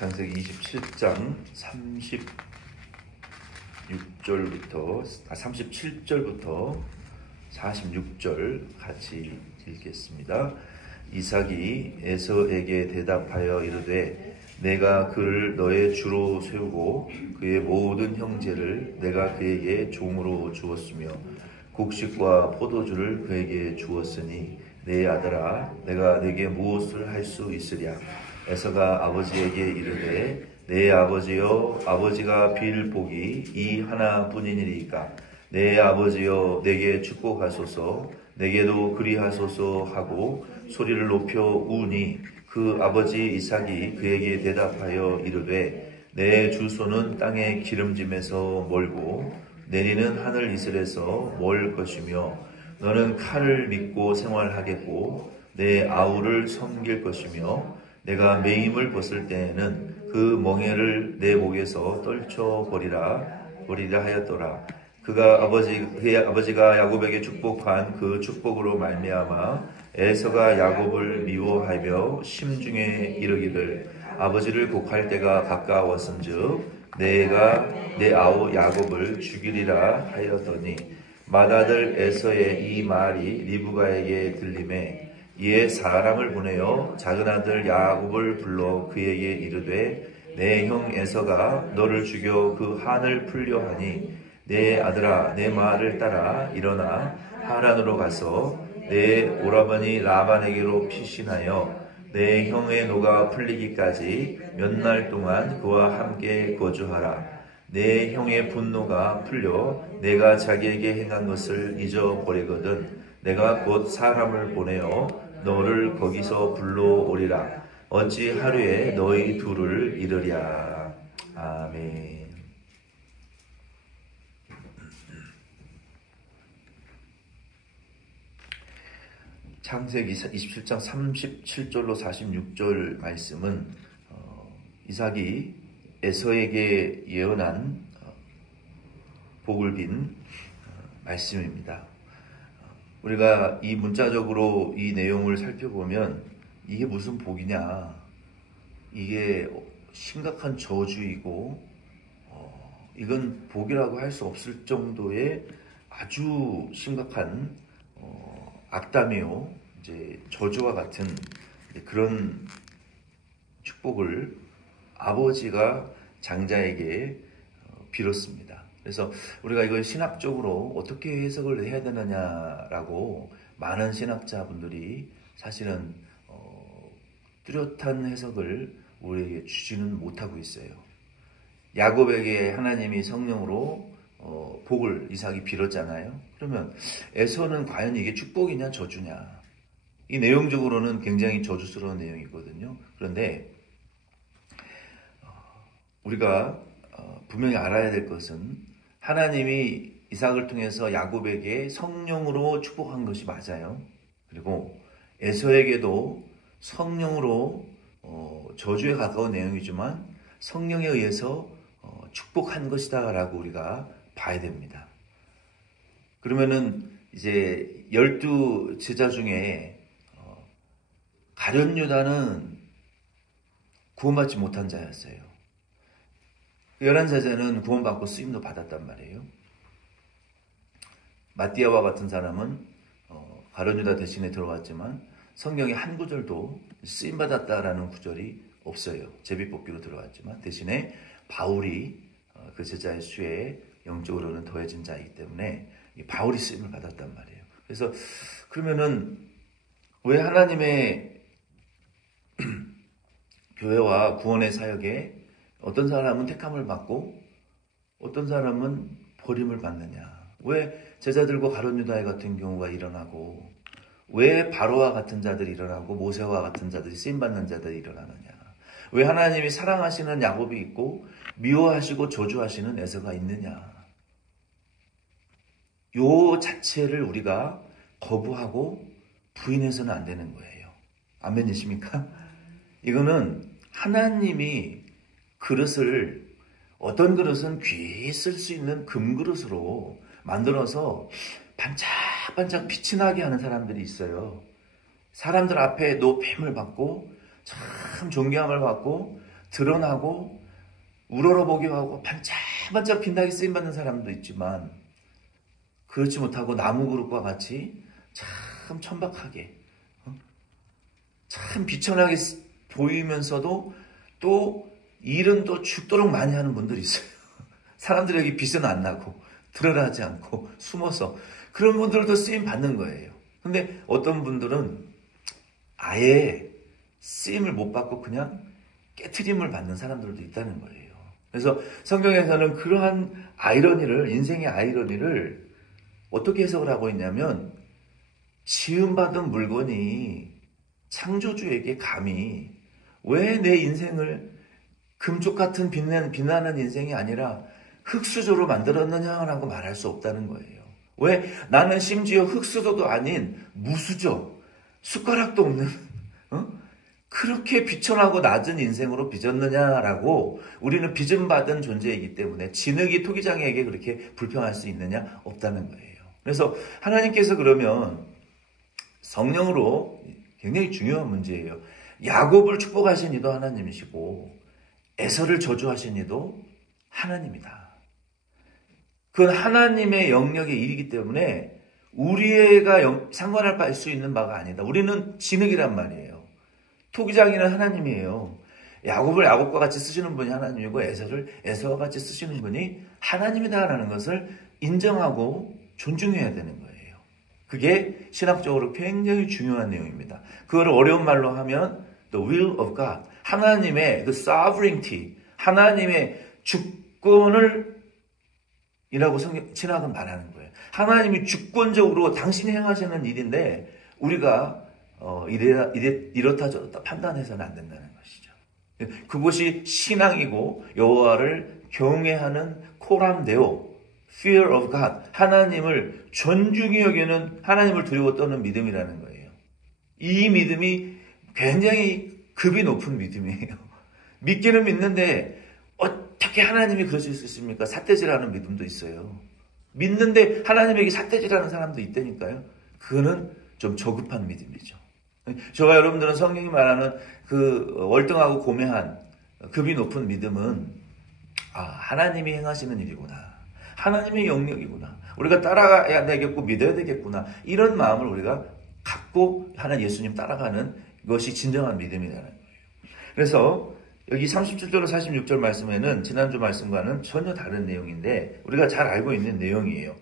창세기 27장 37절부터 46절 같이 읽겠습니다. 이삭이 에서에게 대답하여 이르되 내가 그를 너의 주로 세우고 그의 모든 형제를 내가 그에게 종으로 주었으며 곡식과 포도주를 그에게 주었으니 내 아들아 내가 네게 무엇을 할 수 있으랴. 에서가 아버지에게 이르되 내 아버지여 아버지가 빌 복이 이 하나뿐이니이까 내 아버지여 내게 축복하소서 내게도 그리하소서 하고 소리를 높여 우니 그 아버지 이삭이 그에게 대답하여 이르되 내 주소는 땅의 기름짐에서 멀고 내리는 하늘 이슬에서 멀 것이며 너는 칼을 믿고 생활하겠고 내 아우를 섬길 것이며 내가 매임을 벗을 때에는 그 멍에를 내 목에서 떨쳐버리라 하였더라. 그의 아버지가 야곱에게 축복한 그 축복으로 말미암아 에서가 야곱을 미워하며 심중에 이르기를 아버지를 곡할 때가 가까웠은즉 내가 내 아우 야곱을 죽이리라 하였더니 맏아들 에서의 이 말이 리브가에게 들리매 이에 사람을 보내어 작은 아들 야곱을 불러 그에게 이르되 내 형 에서가 너를 죽여 그 한을 풀려 하니 내 아들아 내 말을 따라 일어나 하란으로 가서 내 오라버니 라반에게로 피신하여 내 형의 노가 풀리기까지 몇 날 동안 그와 함께 거주하라. 내 형의 분노가 풀려 내가 자기에게 행한 것을 잊어버리거든 내가 곧 사람을 보내어 너를 거기서 불러오리라. 어찌 하루에 너희 둘을 잃으랴. 아멘. 창세기 27장 37절로 46절 말씀은 이삭이 에서에게 예언한 복을 빈 말씀입니다. 우리가 이 문자적으로 이 내용을 살펴보면 이게 무슨 복이냐, 이게 심각한 저주이고 이건 복이라고 할 수 없을 정도의 아주 심각한 악담이요, 이제 저주와 같은 그런 축복을 아버지가 장자에게 빌었습니다. 그래서 우리가 이걸 신학적으로 어떻게 해석을 해야 되느냐라고 많은 신학자분들이 사실은 뚜렷한 해석을 우리에게 주지는 못하고 있어요. 야곱에게 하나님이 성령으로 복을 이삭이 빌었잖아요. 그러면 에서는 과연 이게 축복이냐 저주냐? 이 내용적으로는 굉장히 저주스러운 내용이거든요. 그런데 우리가 분명히 알아야 될 것은 하나님이 이삭을 통해서 야곱에게 성령으로 축복한 것이 맞아요. 그리고 에서에게도 성령으로 저주에 가까운 내용이지만 성령에 의해서 축복한 것이다 라고 우리가 봐야 됩니다. 그러면은 이제 12 제자 중에 가룟 유다는 구원받지 못한 자였어요. 11제자는 구원받고 쓰임도 받았단 말이에요. 마띠아와 같은 사람은 가룟 유다 대신에 들어왔지만 성경에 한 구절도 쓰임받았다라는 구절이 없어요. 제비뽑기로 들어왔지만 대신에 바울이 그 제자의 수에 영적으로는 더해진 자이기 때문에 바울이 쓰임을 받았단 말이에요. 그래서 그러면은 왜 하나님의 교회와 구원의 사역에 어떤 사람은 택함을 받고 어떤 사람은 버림을 받느냐? 왜 제자들과 가룟 유다 같은 경우가 일어나고 왜 바로와 같은 자들이 일어나고 모세와 같은 자들이 쓰임받는 자들이 일어나느냐? 왜 하나님이 사랑하시는 야곱이 있고 미워하시고 저주하시는 에서가 있느냐? 요 자체를 우리가 거부하고 부인해서는 안 되는 거예요. 아멘이십니까? 이거는 하나님이 그릇을, 어떤 그릇은 귀히 쓸 수 있는 금그릇으로 만들어서 반짝반짝 빛이 나게 하는 사람들이 있어요. 사람들 앞에 높임을 받고 참 존경함을 받고 드러나고 우러러보기도 하고 반짝반짝 빛나게 쓰임받는 사람도 있지만 그렇지 못하고 나무 그릇과 같이 참 천박하게 참 비천하게 보이면서도 또 일은 또 죽도록 많이 하는 분들이 있어요. 사람들에게 빚은 안 나고 드러나지 않고 숨어서 그런 분들도 쓰임 받는 거예요. 근데 어떤 분들은 아예 쓰임을 못 받고 그냥 깨트림을 받는 사람들도 있다는 거예요. 그래서 성경에서는 그러한 아이러니를, 인생의 아이러니를 어떻게 해석을 하고 있냐면, 지음받은 물건이 창조주에게 감히 왜 내 인생을 금쪽 같은 빛나는 인생이 아니라 흙수저로 만들었느냐라고 말할 수 없다는 거예요. 왜 나는 심지어 흙수저도 아닌 무수저, 숟가락도 없는 그렇게 비천하고 낮은 인생으로 빚었느냐라고, 우리는 빚음받은 존재이기 때문에 진흙이 토기장에게 그렇게 불평할 수 있느냐? 없다는 거예요. 그래서 하나님께서 그러면 성령으로, 굉장히 중요한 문제예요. 야곱을 축복하신 이도 하나님이시고 에서를 저주하신 이도 하나님이다. 그건 하나님의 영역의 일이기 때문에 우리가 상관할 바 수 있는 바가 아니다. 우리는 진흙이란 말이에요. 토기장이는 하나님이에요. 야곱을 야곱과 같이 쓰시는 분이 하나님이고 에서를 에서와 같이 쓰시는 분이 하나님이다라는 것을 인정하고 존중해야 되는 거예요. 그게 신학적으로 굉장히 중요한 내용입니다. 그걸 어려운 말로 하면 the will of God, 하나님의 the sovereignty, 하나님의 주권을 이라고 신학은 말하는 거예요. 하나님이 주권적으로 당신이 행하시는 일인데 우리가 이렇다 저렇다 판단해서는 안 된다는 것이죠. 그것이 신앙이고 여호와를 경외하는 코람데오, fear of God, 하나님을 존중히 여기는, 하나님을 두려워 떠는 믿음이라는 거예요. 이 믿음이 굉장히 급이 높은 믿음이에요. 믿기는 믿는데 어떻게 하나님이 그러실 수 있습니까? 삿대질하는 믿음도 있어요. 믿는데 하나님에게 삿대질하는 사람도 있다니까요. 그거는 좀 저급한 믿음이죠. 저와 여러분들은 성경이 말하는 그 월등하고 고매한 급이 높은 믿음은 하나님이 행하시는 일이구나. 하나님의 영역이구나. 우리가 따라가야 되겠고 믿어야 되겠구나. 이런 마음을 우리가 갖고 하나님 예수님 따라가는 것이 진정한 믿음이라는 거예요. 그래서 여기 37절 46절 말씀에는 지난주 말씀과는 전혀 다른 내용인데 우리가 잘 알고 있는 내용이에요.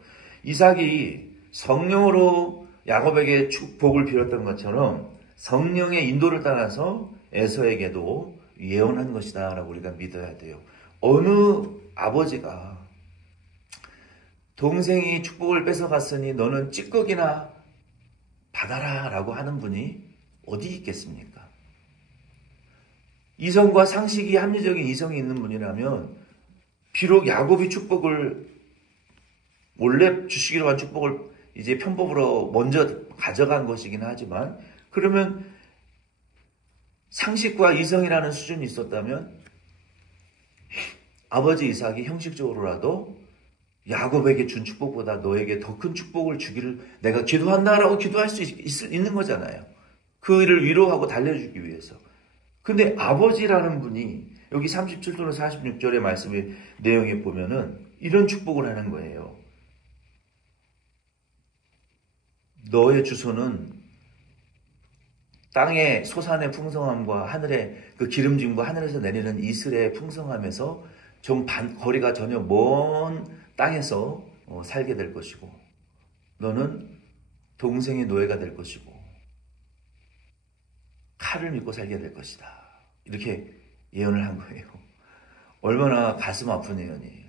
이삭이 성령으로 야곱에게 축복을 빌었던 것처럼 성령의 인도를 따라서 에서에게도 예언한 것이다 라고 우리가 믿어야 돼요. 어느 아버지가 동생이 축복을 뺏어갔으니 너는 찌꺼기나 받아라 라고 하는 분이 어디 있겠습니까? 이성과 상식이 합리적인 이성이 있는 분이라면 비록 야곱이 축복을 원래 주시기로 한 축복을 이제 편법으로 먼저 가져간 것이긴 하지만, 그러면 상식과 이성이라는 수준이 있었다면 아버지 이삭이 형식적으로라도 야곱에게 준 축복보다 너에게 더 큰 축복을 주기를 내가 기도한다라고 기도할 수 있는 거잖아요. 그 일을 위로하고 달래주기 위해서. 근데 아버지라는 분이 여기 37절로 46절의 말씀의 내용에 보면은 이런 축복을 하는 거예요. 너의 주소는 땅의 소산의 풍성함과 하늘의 그 기름짐과 하늘에서 내리는 이슬의 풍성함에서 좀 거리가 전혀 먼 땅에서 살게 될 것이고, 너는 동생의 노예가 될 것이고 칼을 믿고 살게 될 것이다. 이렇게 예언을 한 거예요. 얼마나 가슴 아픈 예언이에요.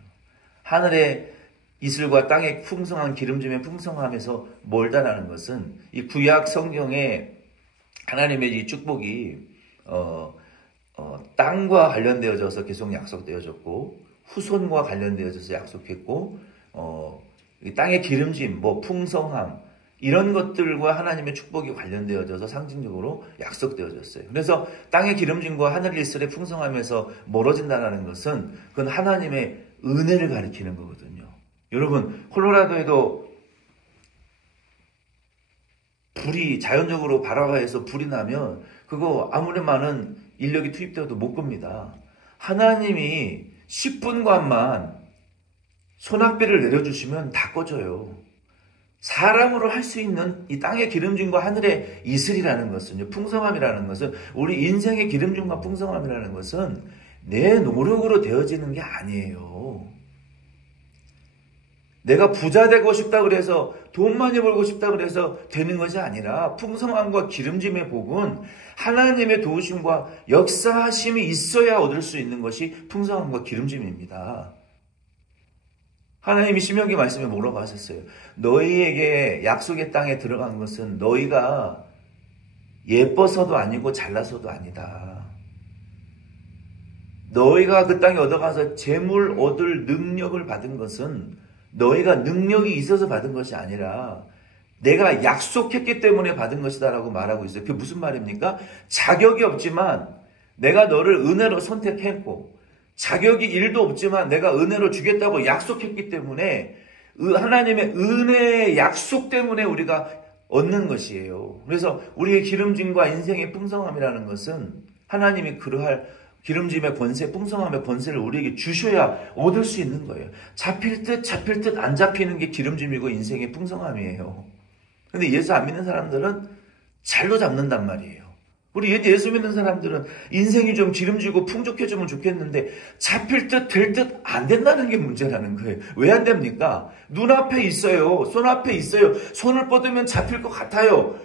하늘의 이슬과 땅의 풍성한 기름짐의 풍성함에서 멀다라는 것은 이 구약 성경에 하나님의 이 축복이 땅과 관련되어져서 계속 약속되어졌고, 후손과 관련되어져서 약속했고, 이 땅의 기름짐, 풍성함, 이런 것들과 하나님의 축복이 관련되어져서 상징적으로 약속되어졌어요. 그래서 땅의 기름짐과 하늘 이슬의 풍성함에서 멀어진다는 것은 그건 하나님의 은혜를 가리키는 거거든요. 여러분, 콜로라도에도 불이 자연적으로 발화가에서 불이 나면 그거 아무리 많은 인력이 투입되어도 못 끕니다. 하나님이 10분간만 소낙비를 내려주시면 다 꺼져요. 사람으로 할 수 있는 이 땅의 기름짐과 하늘의 이슬이라는 것은요, 풍성함이라는 것은, 우리 인생의 기름짐과 풍성함이라는 것은 내 노력으로 되어지는 게 아니에요. 내가 부자 되고 싶다 그래서, 돈 많이 벌고 싶다 그래서 되는 것이 아니라, 풍성함과 기름짐의 복은 하나님의 도우심과 역사하심이 있어야 얻을 수 있는 것이 풍성함과 기름짐입니다. 하나님이 신명기 말씀에 뭐라고 하셨어요? 너희에게 약속의 땅에 들어간 것은 너희가 예뻐서도 아니고 잘나서도 아니다. 너희가 그 땅에 얻어가서 재물 얻을 능력을 받은 것은 너희가 능력이 있어서 받은 것이 아니라 내가 약속했기 때문에 받은 것이다 라고 말하고 있어요. 그게 무슨 말입니까? 자격이 없지만 내가 너를 은혜로 선택했고, 자격이 1도 없지만 내가 은혜로 주겠다고 약속했기 때문에, 하나님의 은혜의 약속 때문에 우리가 얻는 것이에요. 그래서 우리의 기름짐과 인생의 풍성함이라는 것은 하나님이 그러할 기름짐의 권세, 풍성함의 권세를 우리에게 주셔야 얻을 수 있는 거예요. 잡힐 듯 안 잡히는 게 기름짐이고 인생의 풍성함이에요. 근데 예수 안 믿는 사람들은 잘로 잡는단 말이에요. 우리 예수 믿는 사람들은 인생이 좀 기름지고 풍족해지면 좋겠는데 잡힐 듯 될 듯 안 된다는 게 문제라는 거예요. 왜 안 됩니까? 눈앞에 있어요. 손앞에 있어요. 손을 뻗으면 잡힐 것 같아요.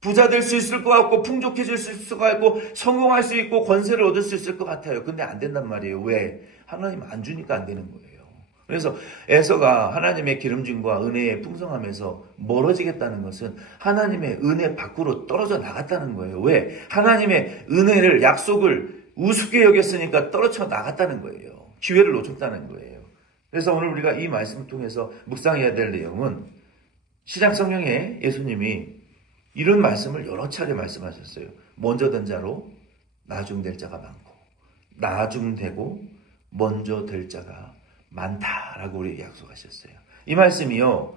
부자 될 수 있을 것 같고, 풍족해질 수 있을 것 같고, 성공할 수 있고, 권세를 얻을 수 있을 것 같아요. 근데 안 된단 말이에요. 왜? 하나님 안 주니까 안 되는 거예요. 그래서 에서가 하나님의 기름짐과 은혜의 풍성함에서 멀어지겠다는 것은 하나님의 은혜 밖으로 떨어져 나갔다는 거예요. 왜? 하나님의 은혜를, 약속을 우습게 여겼으니까 떨어져 나갔다는 거예요. 기회를 놓쳤다는 거예요. 그래서 오늘 우리가 이 말씀을 통해서 묵상해야 될 내용은, 신약 성경에 예수님이 이런 말씀을 여러 차례 말씀하셨어요. 먼저 된 자로 나중될 자가 많고, 나중되고 먼저 될 자가 많다라고 우리에게 약속하셨어요. 이 말씀이요,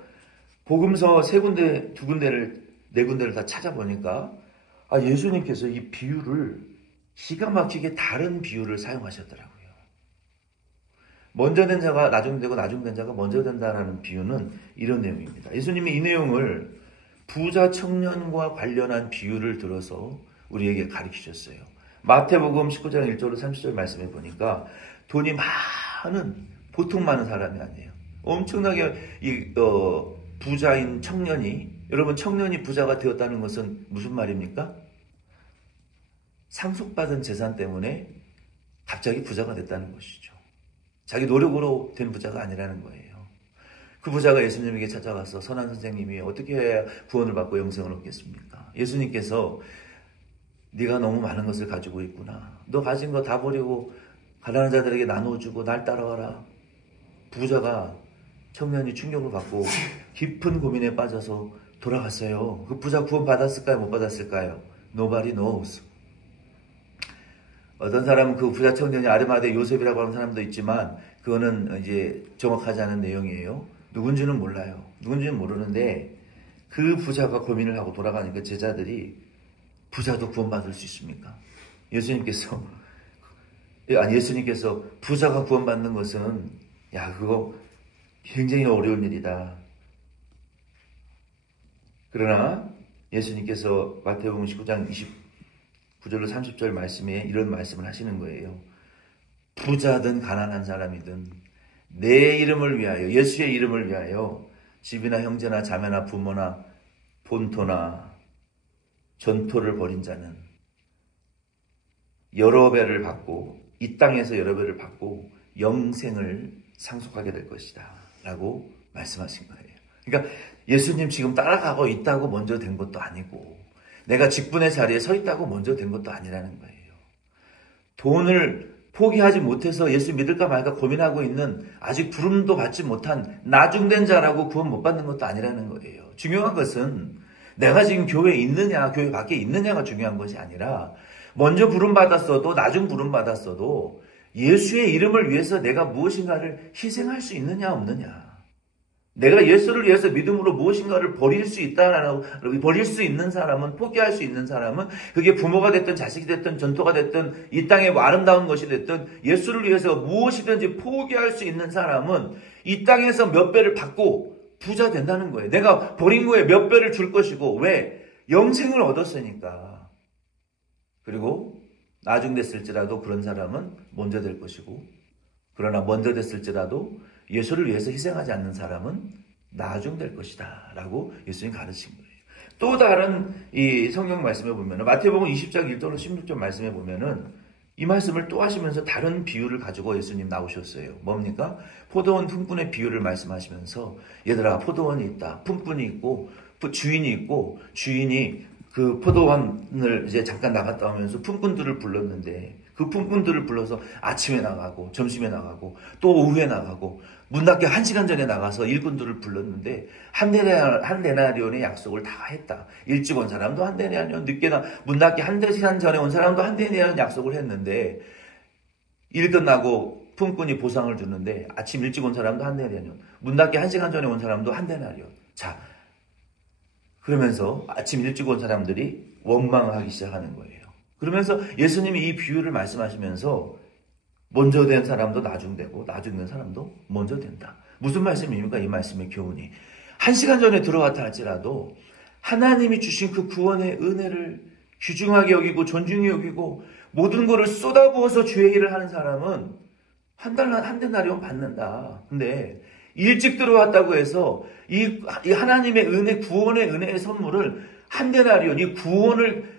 복음서 네 군데를 다 찾아보니까 예수님께서 이 비유를 기가 막히게 다른 비유를 사용하셨더라고요. 먼저 된 자가 나중되고 나중된 자가 먼저 된다라는 비유는 이런 내용입니다. 예수님이 이 내용을 부자 청년과 관련한 비유를 들어서 우리에게 가르치셨어요. 마태복음 19장 1절로 30절 말씀해 보니까 돈이 많은, 보통 많은 사람이 아니에요. 엄청나게 부자인 청년이, 여러분 청년이 부자가 되었다는 것은 무슨 말입니까? 상속받은 재산 때문에 갑자기 부자가 됐다는 것이죠. 자기 노력으로 된 부자가 아니라는 거예요. 그 부자가 예수님에게 찾아가서, 선한 선생님이 어떻게 해야 구원을 받고 영생을 얻겠습니까? 예수님께서 네가 너무 많은 것을 가지고 있구나. 너 가진 거 다 버리고 가난한 자들에게 나눠주고 날 따라와라. 부자가, 청년이 충격을 받고 깊은 고민에 빠져서 돌아갔어요. 그 부자 구원 받았을까요? 못 받았을까요? Nobody knows. 어떤 사람은 그 부자 청년이 아르마대 요셉이라고 하는 사람도 있지만 그거는 이제 정확하지 않은 내용이에요. 누군지는 몰라요. 누군지는 모르는데 그 부자가 고민을 하고 돌아가니까 제자들이, 부자도 구원받을 수 있습니까? 예수님께서 부자가 구원받는 것은 그거 굉장히 어려운 일이다. 그러나 예수님께서 마태복음 19장 29절로 30절 말씀에 이런 말씀을 하시는 거예요. 부자든 가난한 사람이든 내 이름을 위하여, 예수의 이름을 위하여 집이나 형제나 자매나 부모나 본토나 전토를 벌인 자는 여러 배를 받고, 이 땅에서 여러 배를 받고 영생을 상속하게 될 것이다 라고 말씀하신 거예요. 그러니까 예수님 지금 따라가고 있다고 먼저 된 것도 아니고, 내가 직분의 자리에 서 있다고 먼저 된 것도 아니라는 거예요. 돈을 포기하지 못해서 예수 믿을까 말까 고민하고 있는, 아직 부름도 받지 못한 나중된 자라고 구원 못 받는 것도 아니라는 거예요. 중요한 것은 내가 지금 교회에 있느냐, 교회 밖에 있느냐가 중요한 것이 아니라, 먼저 부름 받았어도 나중 부름 받았어도 예수의 이름을 위해서 내가 무엇인가를 희생할 수 있느냐 없느냐. 내가 예수를 위해서 믿음으로 무엇인가를 버릴 수 있는 사람은, 포기할 수 있는 사람은, 그게 부모가 됐든 자식이 됐든 전토가 됐든 이 땅의 아름다운 것이 됐든 예수를 위해서 무엇이든지 포기할 수 있는 사람은 이 땅에서 몇 배를 받고 부자 된다는 거예요. 내가 버린 거에 몇 배를 줄 것이고, 왜? 영생을 얻었으니까. 그리고 나중 됐을지라도 그런 사람은 먼저 될 것이고, 그러나 먼저 됐을지라도 예수를 위해서 희생하지 않는 사람은 나중 될 것이다 라고 예수님 가르친 거예요. 또 다른 이 성경 말씀에 보면 마태복음 20장 1절로 16절 말씀에 보면은 이 말씀을 또 하시면서 다른 비유를 가지고 예수님 나오셨어요. 뭡니까? 포도원 품꾼의 비유를 말씀하시면서, 얘들아, 포도원이 있다. 품꾼이 있고 주인이 있고, 주인이 그 포도원을 이제 잠깐 나갔다 오면서 품꾼들을 불렀는데, 그 품꾼들을 불러서 아침에 나가고 점심에 나가고 또 오후에 나가고 문 닫기 1시간 전에 나가서 일꾼들을 불렀는데 한 데나리온의 약속을 다 했다. 일찍 온 사람도 한 데나리온, 문 닫기 1시간 전에 온 사람도 한 데나리온 약속을 했는데, 일 끝나고 품꾼이 보상을 주는데 아침 일찍 온 사람도 한 데나리온, 문 닫기 1시간 전에 온 사람도 한 데나리온. 자, 그러면서 아침 일찍 온 사람들이 원망하기 시작하는 거예요. 그러면서 예수님이 이 비유를 말씀하시면서 먼저 된 사람도 나중 되고 나중 된 사람도 먼저 된다. 무슨 말씀입니까? 이 말씀의 교훈이. 1시간 전에 들어왔다 할지라도 하나님이 주신 그 구원의 은혜를 귀중하게 여기고 존중히 여기고 모든 것을 쏟아부어서 주의 일을 하는 사람은 한 데나리온 받는다. 근데 일찍 들어왔다고 해서 이 하나님의 은혜, 구원의 은혜의 선물을 한 데나리온, 이 구원을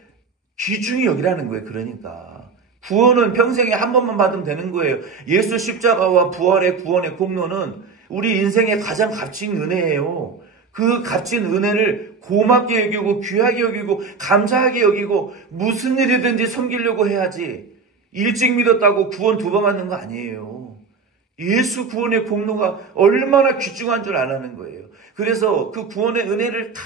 귀중히 여기라는 거예요. 그러니까 구원은 평생에 한 번만 받으면 되는 거예요. 예수 십자가와 부활의 구원의 공로는 우리 인생의 가장 값진 은혜예요. 그 값진 은혜를 고맙게 여기고 귀하게 여기고 감사하게 여기고 무슨 일이든지 섬기려고 해야지, 일찍 믿었다고 구원 2번 받는 거 아니에요. 예수 구원의 공로가 얼마나 귀중한 줄 아는 거예요. 그래서 그 구원의 은혜를 다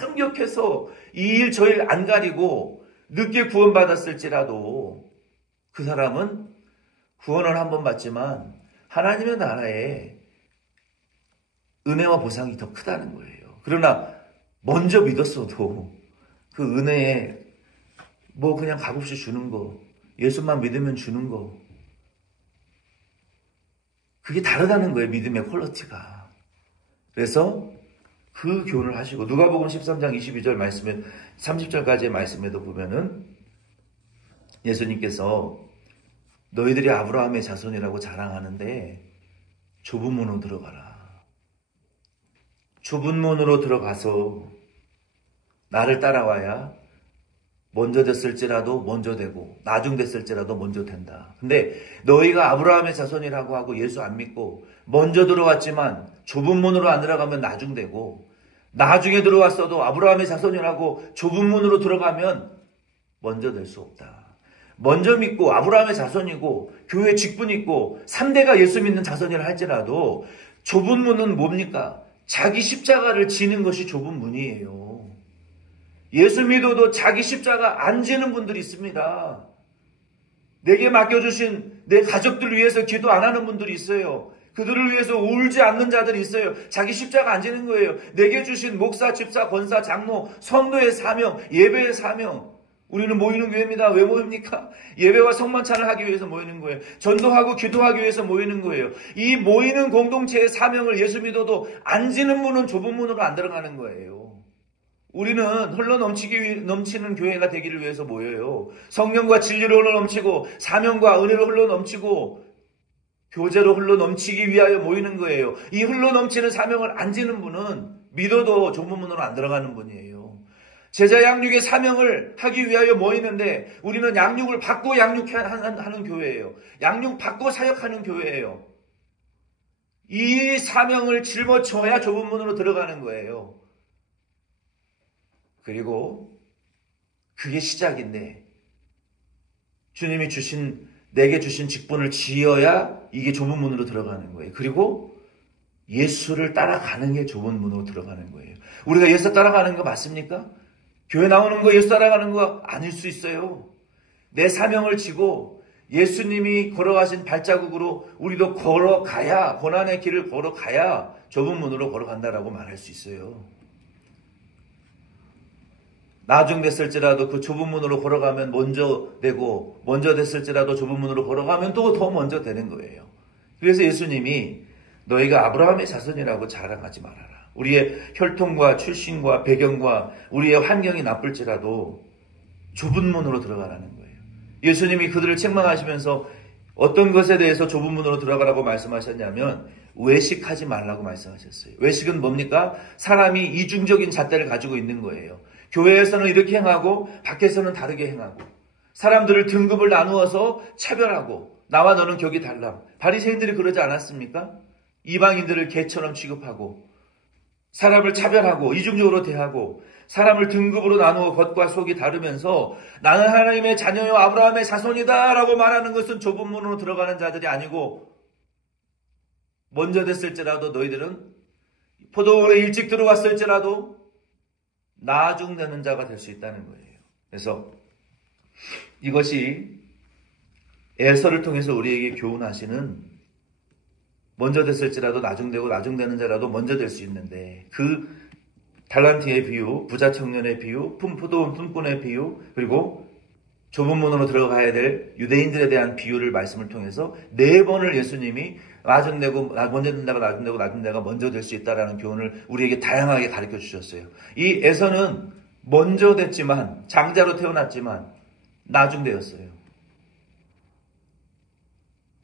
감격해서 이 일 저 일 안 가리고 늦게 구원받았을지라도 그 사람은 구원을 한 번 받지만 하나님의 나라에 은혜와 보상이 더 크다는 거예요. 그러나 먼저 믿었어도 그 은혜에 뭐 그냥 값없이 주는 거, 예수만 믿으면 주는 거, 그게 다르다는 거예요. 믿음의 퀄리티가. 그래서 그 교훈을 하시고, 누가복음 13장 22절 말씀에 30절까지의 말씀에도 보면은 예수님께서 너희들이 아브라함의 자손이라고 자랑하는데 좁은 문으로 들어가라. 좁은 문으로 들어가서 나를 따라와야 먼저 됐을지라도 먼저 되고 나중 됐을지라도 먼저 된다. 근데 너희가 아브라함의 자손이라고 하고 예수 안 믿고 먼저 들어왔지만 좁은 문으로 안 들어가면 나중 되고, 나중에 들어왔어도 아브라함의 자손이라고 좁은 문으로 들어가면 먼저 될 수 없다. 먼저 믿고 아브라함의 자손이고 교회 직분 있고 3대가 예수 믿는 자손이라 할지라도 좁은 문은 뭡니까? 자기 십자가를 지는 것이 좁은 문이에요. 예수 믿어도 자기 십자가 안 지는 분들이 있습니다. 내게 맡겨주신 내 가족들 위해서 기도 안 하는 분들이 있어요. 그들을 위해서 울지 않는 자들이 있어요. 자기 십자가 안 지는 거예요. 내게 주신 목사, 집사, 권사, 장로, 성도의 사명, 예배의 사명. 우리는 모이는 교회입니다. 왜 모입니까? 예배와 성만찬을 하기 위해서 모이는 거예요. 전도하고 기도하기 위해서 모이는 거예요. 이 모이는 공동체의 사명을 예수 믿어도 안 지는 문은 좁은 문으로 안 들어가는 거예요. 우리는 넘치는 교회가 되기를 위해서 모여요. 성령과 진리로 흘러넘치고 사명과 은혜로 흘러넘치고 교제로 흘러넘치기 위하여 모이는 거예요. 이 흘러넘치는 사명을 안 지는 분은 믿어도 좁은 문으로 안 들어가는 분이에요. 제자 양육의 사명을 하기 위하여 모이는데 우리는 양육을 받고 양육하는 교회예요. 양육 받고 사역하는 교회예요. 이 사명을 짊어져야 좁은 문으로 들어가는 거예요. 그리고 그게 시작인데 주님이 내게 주신 직분을 지어야 이게 좁은 문으로 들어가는 거예요. 그리고 예수를 따라가는 게 좁은 문으로 들어가는 거예요. 우리가 예수 따라가는 거 맞습니까? 교회 나오는 거 예수 따라가는 거 아닐 수 있어요. 내 사명을 지고 예수님이 걸어가신 발자국으로 우리도 걸어가야, 고난의 길을 걸어가야 좁은 문으로 걸어간다라고 말할 수 있어요. 나중 됐을지라도 그 좁은 문으로 걸어가면 먼저 되고, 먼저 됐을지라도 좁은 문으로 걸어가면 또 더 먼저 되는 거예요. 그래서 예수님이 너희가 아브라함의 자손이라고 자랑하지 말아라. 우리의 혈통과 출신과 배경과 우리의 환경이 나쁠지라도 좁은 문으로 들어가라는 거예요. 예수님이 그들을 책망하시면서 어떤 것에 대해서 좁은 문으로 들어가라고 말씀하셨냐면 외식하지 말라고 말씀하셨어요. 외식은 뭡니까? 사람이 이중적인 잣대를 가지고 있는 거예요. 교회에서는 이렇게 행하고 밖에서는 다르게 행하고 사람들을 등급을 나누어서 차별하고 나와 너는 격이 달라. 바리새인들이 그러지 않았습니까? 이방인들을 개처럼 취급하고 사람을 차별하고 이중적으로 대하고 사람을 등급으로 나누어 겉과 속이 다르면서 나는 하나님의 자녀요 아브라함의 자손이다 라고 말하는 것은 좁은 문으로 들어가는 자들이 아니고 먼저 됐을지라도 너희들은 포도원에 일찍 들어왔을지라도 나중되는 자가 될 수 있다는 거예요. 그래서 이것이 에서를 통해서 우리에게 교훈하시는 먼저 됐을지라도 나중되고 나중되는 자라도 먼저 될 수 있는데 그 달란트의 비유, 부자 청년의 비유, 포도원 품꾼의 비유 그리고 좁은 문으로 들어가야 될 유대인들에 대한 비유를 말씀을 통해서 4번을 예수님이 나중되고 먼저 된다가 나중되고 나중되가 먼저 될 수 있다라는 교훈을 우리에게 다양하게 가르쳐 주셨어요. 이 에서는 먼저 됐지만 장자로 태어났지만 나중되었어요.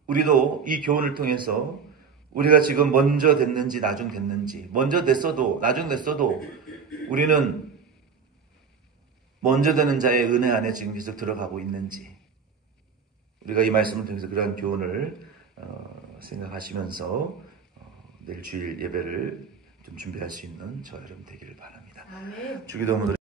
우리도 이 교훈을 통해서 우리가 지금 먼저 됐는지 나중 됐는지 먼저 됐어도 나중 됐어도 우리는 먼저 되는 자의 은혜 안에 지금 계속 들어가고 있는지 우리가 이 말씀을 통해서 그런 교훈을 생각하시면서 내일 주일 예배를 좀 준비할 수 있는 저 여러분 되기를 바랍니다. 아멘. 주기도문으로